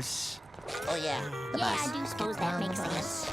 bus. Oh yeah, the bus. I do suppose that makes sense.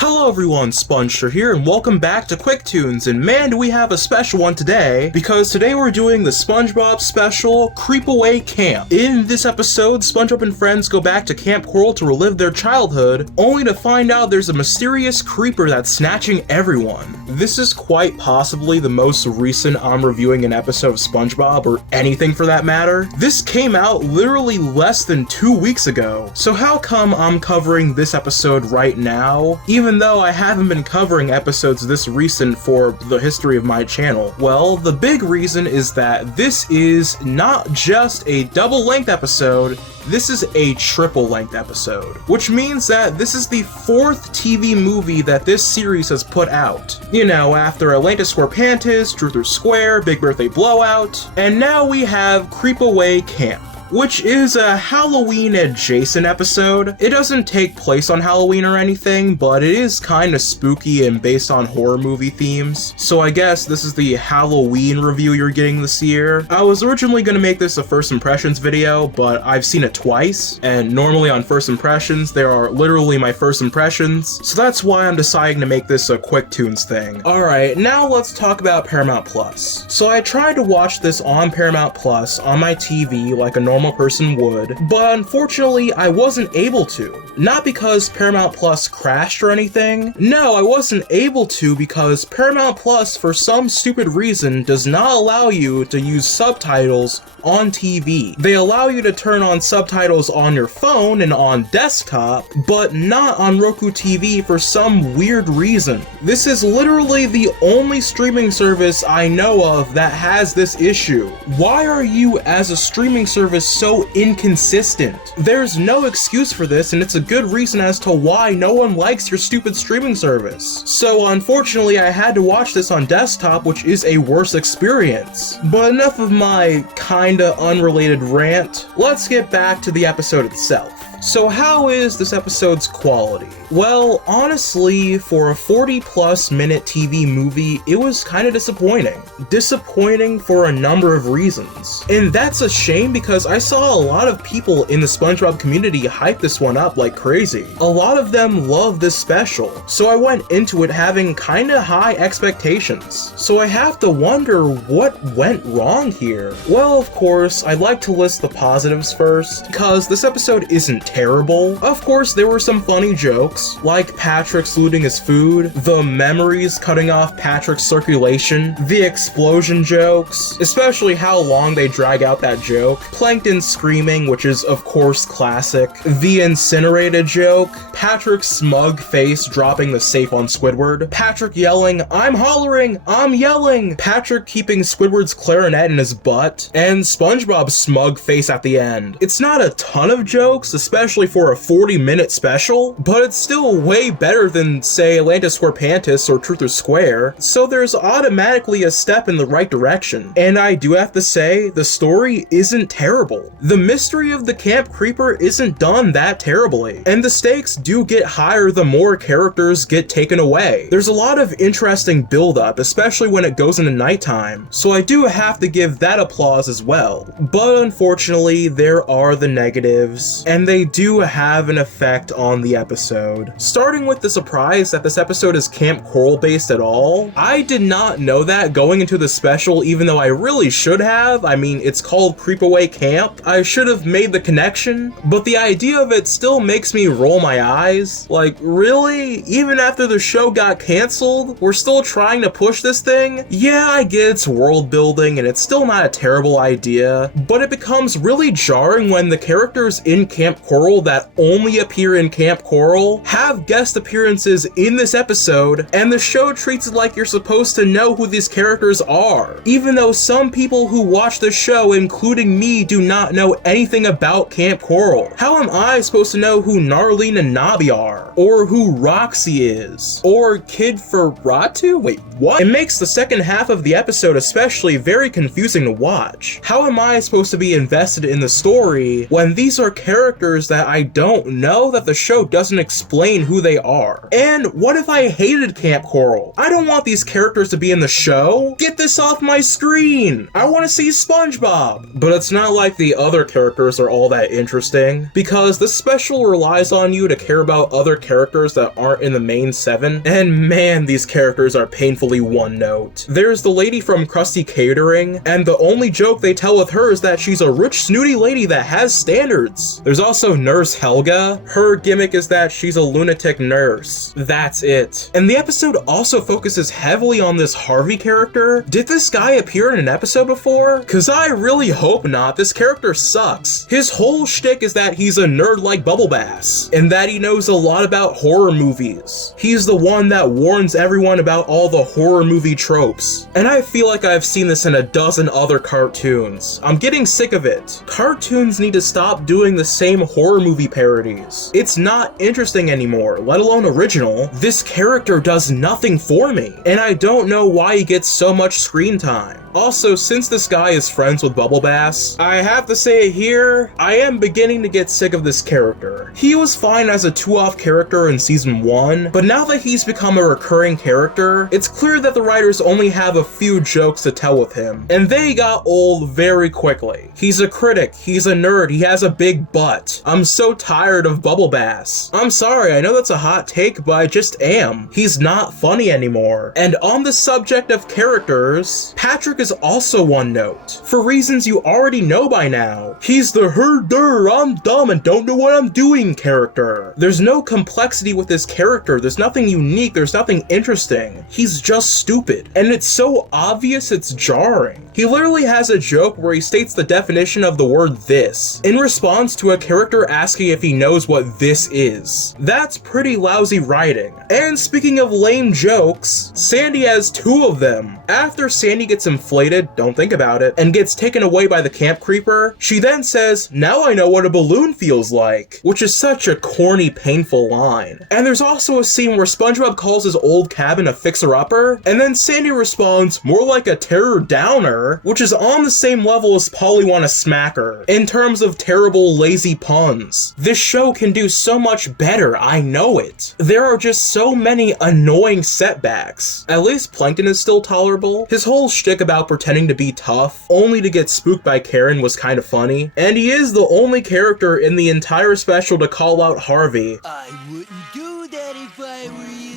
Hello everyone, SpongeStur here, and welcome back to QUICKTOONS, and man do we have a special one today, because today we're doing the SpongeBob special, Kreepaway Kamp. In this episode, SpongeBob and friends go back to Camp Coral to relive their childhood, only to find out there's a mysterious creeper that's snatching everyone. This is quite possibly the most recent I'm reviewing an episode of SpongeBob, or anything for that matter. This came out literally less than 2 weeks ago, so how come I'm covering this episode right now, even though I haven't been covering episodes this recent for the history of my channel? Well, the big reason is that this is not just a double-length episode, this is a triple-length episode, which means that this is the 4th TV movie that this series has put out. You know, after Atlantis SquarePants, Truth or Square, Big Birthday Blowout, and now we have Kreepaway Kamp, which is a Halloween-adjacent episode. It doesn't take place on Halloween or anything, but it is kinda spooky and based on horror movie themes. So I guess this is the Halloween review you're getting this year. I was originally gonna make this a first impressions video, but I've seen it twice, and normally on first impressions, they are literally my first impressions, so that's why I'm deciding to make this a QUICKTOONS thing. Alright, now let's talk about Paramount Plus. So I tried to watch this on Paramount Plus on my TV like a normal person would, but unfortunately I wasn't able to. Not because Paramount Plus crashed or anything. No, I wasn't able to because Paramount Plus, for some stupid reason, does not allow you to use subtitles on TV. They allow you to turn on subtitles on your phone and on desktop, but not on Roku TV for some weird reason. This is literally the only streaming service I know of that has this issue. Why are you, as a streaming service, so inconsistent? There's no excuse for this, and it's a good reason as to why no one likes your stupid streaming service. So unfortunately I had to watch this on desktop, which is a worse experience. But enough of my kinda unrelated rant. Let's get back to the episode itself. So how is this episode's quality? Well, honestly, for a 40+ minute TV movie, it was kinda disappointing. Disappointing for a number of reasons. And that's a shame because I saw a lot of people in the SpongeBob community hype this one up like crazy. A lot of them love this special, so I went into it having kinda high expectations. So I have to wonder what went wrong here. Well, of course, I'd like to list the positives first, because this episode isn't terrible. Of course, there were some funny jokes, like Patrick's looting his food, the memories cutting off Patrick's circulation, the explosion jokes, especially how long they drag out that joke, Plankton screaming, which is of course classic, the incinerated joke, Patrick's smug face dropping the safe on Squidward, Patrick yelling, "I'm hollering, I'm yelling," Patrick keeping Squidward's clarinet in his butt, and SpongeBob's smug face at the end. It's not a ton of jokes, especially for a 40-minute special, but it's still way better than, say, Atlantis SquarePants or Truth or Square, so there's automatically a step in the right direction. And I do have to say, the story isn't terrible. The mystery of the Camp Creeper isn't done that terribly, and the stakes do get higher the more characters get taken away. There's a lot of interesting build-up, especially when it goes into nighttime, so I do have to give that applause as well. But unfortunately, there are the negatives, and they do have an effect on the episode. Starting with the surprise that this episode is Camp Coral based at all. I did not know that going into the special, even though I really should have. I mean, it's called Kreepaway Kamp. I should have made the connection, but the idea of it still makes me roll my eyes. Like, really? Even after the show got canceled, we're still trying to push this thing? Yeah, I get it's world building and it's still not a terrible idea, but it becomes really jarring when the characters in Camp Coral that only appear in Camp Coral have guest appearances in this episode, and the show treats it like you're supposed to know who these characters are, even though some people who watch the show, including me, do not know anything about Camp Coral. How am I supposed to know who Narlene and Nobby are? Or who Roxy is? Or Kid Ferratu? Wait, what? It makes the second half of the episode especially very confusing to watch. How am I supposed to be invested in the story when these are characters that I don't know, that the show doesn't explain explain who they are. And what if I hated Camp Coral? I don't want these characters to be in the show. Get this off my screen. I want to see SpongeBob. But it's not like the other characters are all that interesting, because this special relies on you to care about other characters that aren't in the main 7, and man, these characters are painfully one note. There's the lady from Krusty Catering, and the only joke they tell with her is that she's a rich, snooty lady that has standards. There's also Nurse Helga. Her gimmick is that she's a lunatic nurse. That's it. And the episode also focuses heavily on this Harvey character. Did this guy appear in an episode before? Cause I really hope not. This character sucks. His whole shtick is that he's a nerd like Bubble Bass, and that he knows a lot about horror movies. He's the one that warns everyone about all the horror movie tropes. And I feel like I've seen this in a dozen other cartoons. I'm getting sick of it. Cartoons need to stop doing the same horror movie parodies. It's not interesting anymore, let alone original. This character does nothing for me, and I don't know why he gets so much screen time. Also, since this guy is friends with Bubble Bass, I have to say it here, I am beginning to get sick of this character. He was fine as a 2-off character in season 1, but now that he's become a recurring character, it's clear that the writers only have a few jokes to tell with him, and they got old very quickly. He's a critic, he's a nerd, he has a big butt. I'm so tired of Bubble Bass. I'm sorry, I know that's a hot take, but I just am. He's not funny anymore. And on the subject of characters, Patrick is also one note, for reasons you already know by now. He's the herder, I'm dumb and don't know what I'm doing character. There's no complexity with this character, there's nothing unique, there's nothing interesting. He's just stupid, and it's so obvious it's jarring. He literally has a joke where he states the definition of the word this, in response to a character asking if he knows what this is. That's pretty lousy writing. And speaking of lame jokes, Sandy has 2 of them. After Sandy gets inflated, don't think about it, and gets taken away by the camp creeper, she then says, "Now I know what a balloon feels like," which is such a corny, painful line. And there's also a scene where SpongeBob calls his old cabin a fixer-upper, and then Sandy responds, "More like a terror downer," which is on the same level as Polly Wanna Smack Her, in terms of terrible, lazy puns. This show can do so much better, I know it. There are just so many annoying setbacks. At least Plankton is still tolerable. His whole shtick about pretending to be tough, only to get spooked by Karen, was kind of funny. And he is the only character in the entire special to call out Harvey. I wouldn't do that if I were you.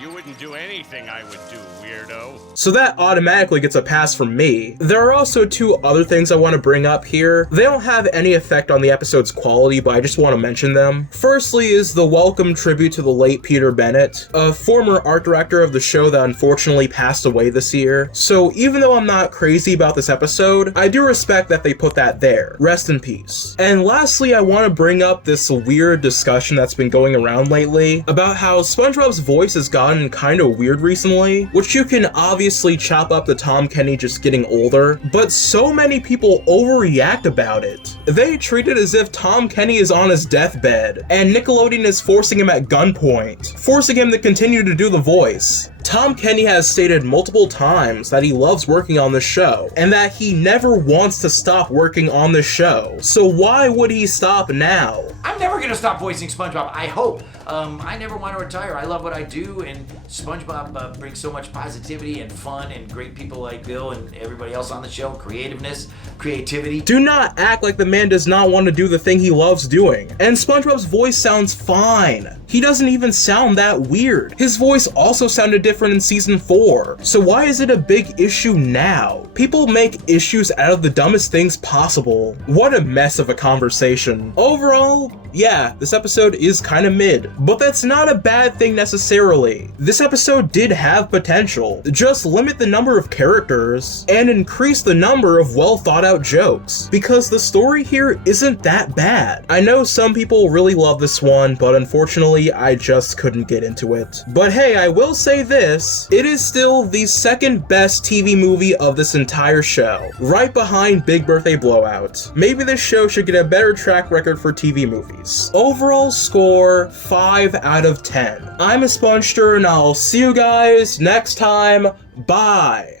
You wouldn't do anything I would do, weirdo. So that automatically gets a pass from me. There are also 2 other things I want to bring up here. They don't have any effect on the episode's quality, but I just want to mention them. Firstly is the welcome tribute to the late Peter Bennett, a former art director of the show that unfortunately passed away this year. So even though I'm not crazy about this episode, I do respect that they put that there. Rest in peace. And lastly, I want to bring up this weird discussion that's been going around lately about how SpongeBob's voice has gotten kind of weird recently, which you can obviously chop up to Tom Kenny just getting older, but so many people overreact about it. They treat it as if Tom Kenny is on his deathbed, and Nickelodeon is forcing him at gunpoint, forcing him to continue to do the voice. Tom Kenny has stated multiple times that he loves working on the show, and that he never wants to stop working on the show. So why would he stop now? I'm never gonna stop voicing SpongeBob, I hope. I never want to retire. I love what I do, and SpongeBob brings so much positivity and fun and great people like Bill and everybody else on the show, creativity. Do not act like the man does not want to do the thing he loves doing. And SpongeBob's voice sounds fine. He doesn't even sound that weird. His voice also sounded different in season 4. So why is it a big issue now? People make issues out of the dumbest things possible. What a mess of a conversation. Overall, yeah, this episode is kind of mid, but that's not a bad thing necessarily. This episode did have potential. Just limit the number of characters and increase the number of well thought out jokes, because the story here isn't that bad. I know some people really love this one, but unfortunately I just couldn't get into it. But hey, I will say this, it is still the second best TV movie of this entire show, right behind Big Birthday Blowout. Maybe this show should get a better track record for TV movies. Overall score, 5 out of 10. I'm a spongestur and I'll see you guys next time. Bye.